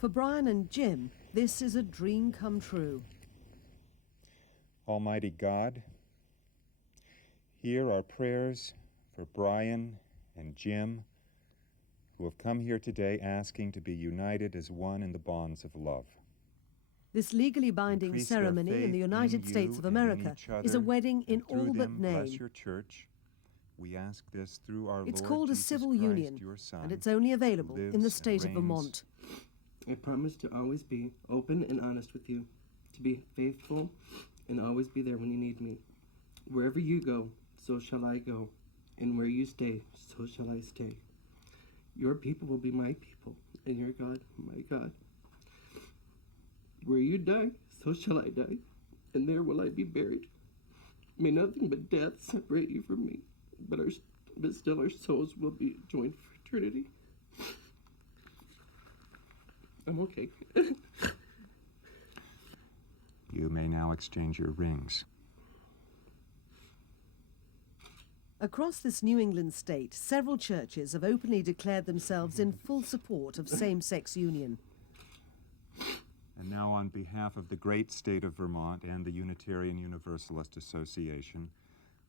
For Brian and Jim, this is a dream come true. Almighty God, hear our prayers for Brian and Jim, who have come here today asking to be united as one in the bonds of love. This legally binding Increase ceremony their in the faith United in States you of and in America each other, is a wedding in and through all but them bless name. your church. We ask this through our It's Lord called a Jesus civil Christ, union, your Son, and it's only available who in the lives state of and Vermont. I promise to always be open and honest with you, to be faithful and always be there when you need me. Wherever you go, so shall I go, and where you stay, so shall I stay. Your people will be my people, and your God, my God. Where you die, so shall I die, and there will I be buried. May nothing but death separate you from me, but still our souls will be joined for eternity. I'm okay. You may now exchange your rings. Across this New England state, several churches have openly declared themselves in full support of same-sex union. And now, on behalf of the great state of Vermont and the Unitarian Universalist Association,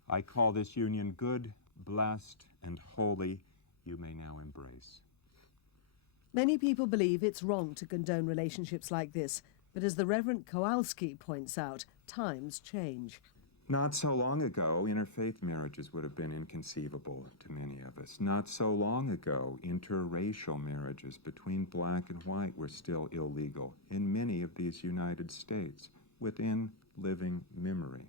I call this union good, blessed, and holy. You may now embrace. Many people believe it's wrong to condone relationships like this, but as the Reverend Kowalski points out, times change. Not so long ago, interfaith marriages would have been inconceivable to many of us. Not so long ago, interracial marriages between black and white were still illegal in many of these United States within living memory.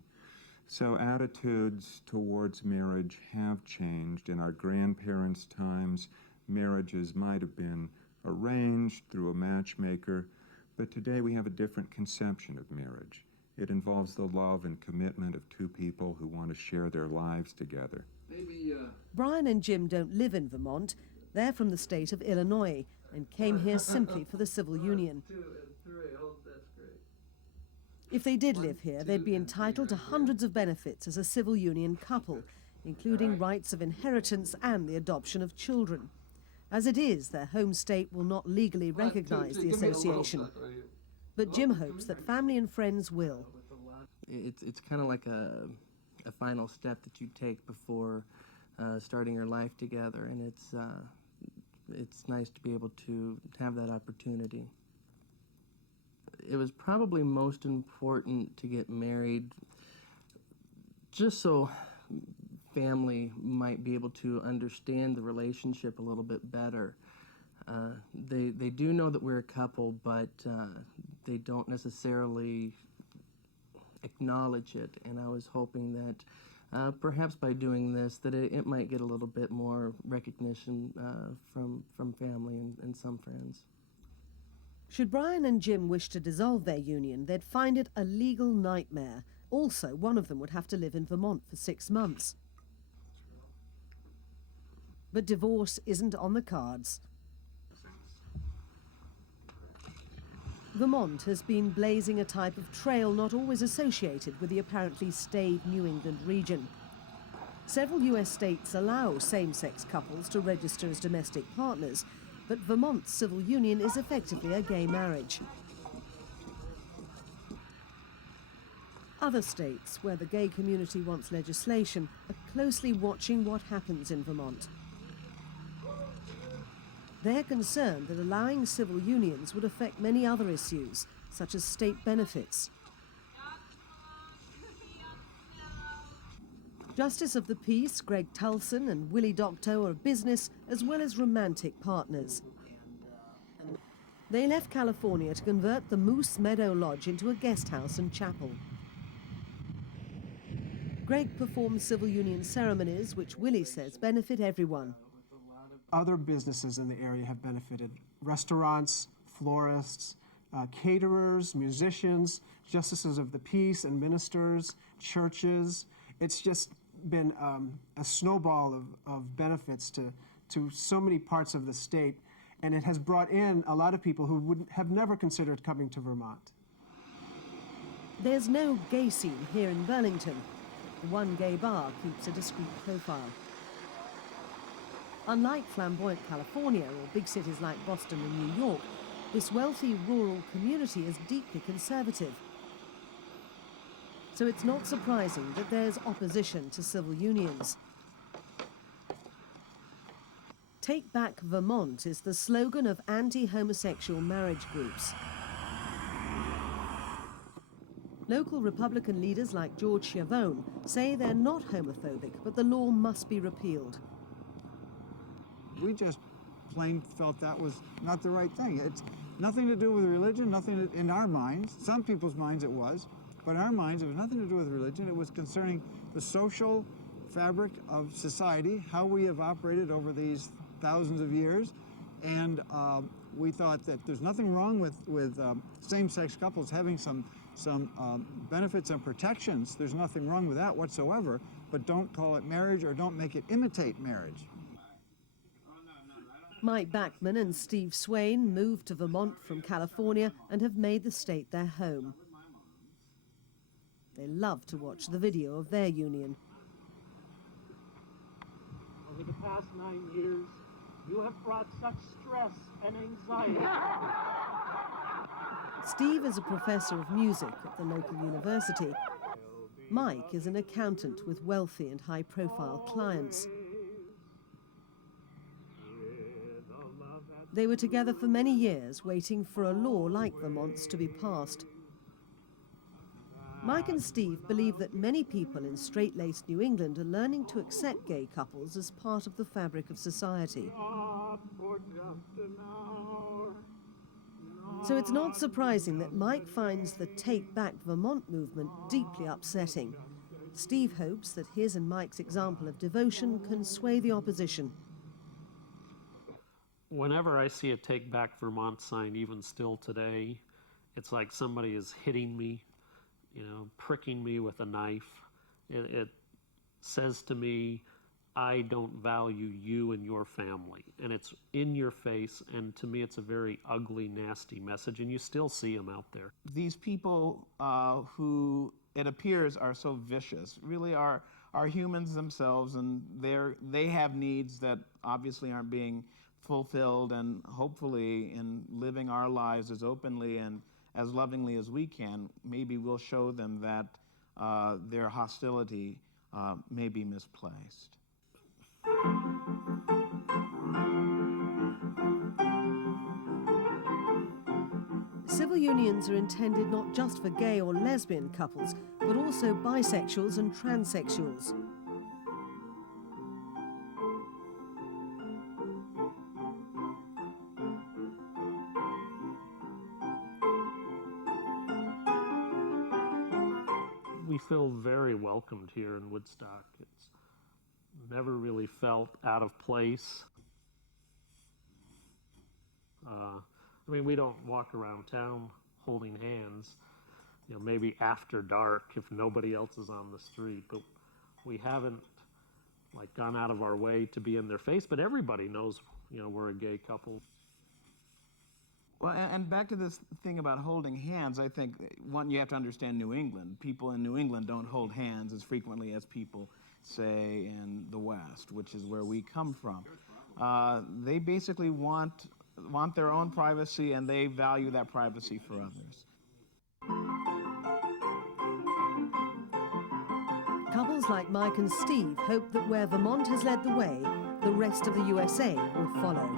So attitudes towards marriage have changed. In our grandparents' times, marriages might have been arranged through a matchmaker, but today we have a different conception of marriage. It involves the love and commitment of two people who want to share their lives together. Brian and Jim don't live in Vermont. They're from the state of Illinois and came here simply for the civil union. If they did live here, they'd be entitled to hundreds of benefits as a civil union couple, including rights of inheritance and the adoption of children. As it is, their home state will not legally recognize the association. But Jim hopes that family and friends will. It's kind of like a final step that you take before starting your life together, and it's nice to be able to have that opportunity. It was probably most important to get married just so family might be able to understand the relationship a little bit better. They do know that we're a couple, but they don't necessarily acknowledge it. And I was hoping that perhaps by doing this, that it might get a little bit more recognition from family and some friends. Should Brian and Jim wish to dissolve their union, they'd find it a legal nightmare. Also, one of them would have to live in Vermont for 6 months. But divorce isn't on the cards. Vermont has been blazing a type of trail not always associated with the apparently staid New England region. Several US states allow same-sex couples to register as domestic partners, but Vermont's civil union is effectively a gay marriage. Other states, where the gay community wants legislation, are closely watching what happens in Vermont. They're concerned that allowing civil unions would affect many other issues, such as state benefits. Justice of the Peace Greg Trulson and Willy Docto are business as well as romantic partners. They left California to convert the Moose Meadow Lodge into a guest house and chapel. Greg performs civil union ceremonies which Willy says benefit everyone. Other businesses in the area have benefited. Restaurants, florists, caterers, musicians, justices of the peace and ministers, churches. It's just been a snowball of benefits to so many parts of the state, and it has brought in a lot of people who would have never considered coming to Vermont. There's no gay scene here in Burlington. The one gay bar keeps a discreet profile. Unlike flamboyant California or big cities like Boston and New York, this wealthy rural community is deeply conservative. So it's not surprising that there's opposition to civil unions. Take Back Vermont is the slogan of anti-homosexual marriage groups. Local Republican leaders like George Schiavone say they're not homophobic, but the law must be repealed. We just plain felt that was not the right thing. It's nothing to do with religion, nothing in our minds. Some people's minds it was, but in our minds it was nothing to do with religion. It was concerning the social fabric of society, how we have operated over these thousands of years, and we thought that there's nothing wrong with same-sex couples having some benefits and protections. There's nothing wrong with that whatsoever, but don't call it marriage or don't make it imitate marriage. Mike Backman and Steve Swayne moved to Vermont from California and have made the state their home. They love to watch the video of their union. Over the past 9 years, you have brought such stress and anxiety. Steve is a professor of music at the local university. Mike is an accountant with wealthy and high-profile clients. They were together for many years, waiting for a law like Vermont's to be passed. Mike and Steve believe that many people in straight-laced New England are learning to accept gay couples as part of the fabric of society. So it's not surprising that Mike finds the Take Back Vermont movement deeply upsetting. Steve hopes that his and Mike's example of devotion can sway the opposition. Whenever I see a Take Back Vermont sign, even still today, it's like somebody is hitting me, you know, pricking me with a knife. It says to me, I don't value you and your family. And it's in your face, and to me it's a very ugly, nasty message, and you still see them out there. These people who, it appears, are so vicious really are humans themselves, and they have needs that obviously aren't being fulfilled, and hopefully in living our lives as openly and as lovingly as we can, maybe we'll show them that their hostility may be misplaced. Civil unions are intended not just for gay or lesbian couples, but also bisexuals and transsexuals. We feel very welcomed here in Woodstock. It's never really felt out of place. I mean, we don't walk around town holding hands, you know, maybe after dark if nobody else is on the street, but we haven't like gone out of our way to be in their face, but everybody knows, you know, we're a gay couple. Well, and back to this thing about holding hands, I think, one, you have to understand New England. People in New England don't hold hands as frequently as people, say, in the West, which is where we come from. They basically want their own privacy, and they value that privacy for others. Couples like Mike and Steve hope that where Vermont has led the way, the rest of the USA will follow.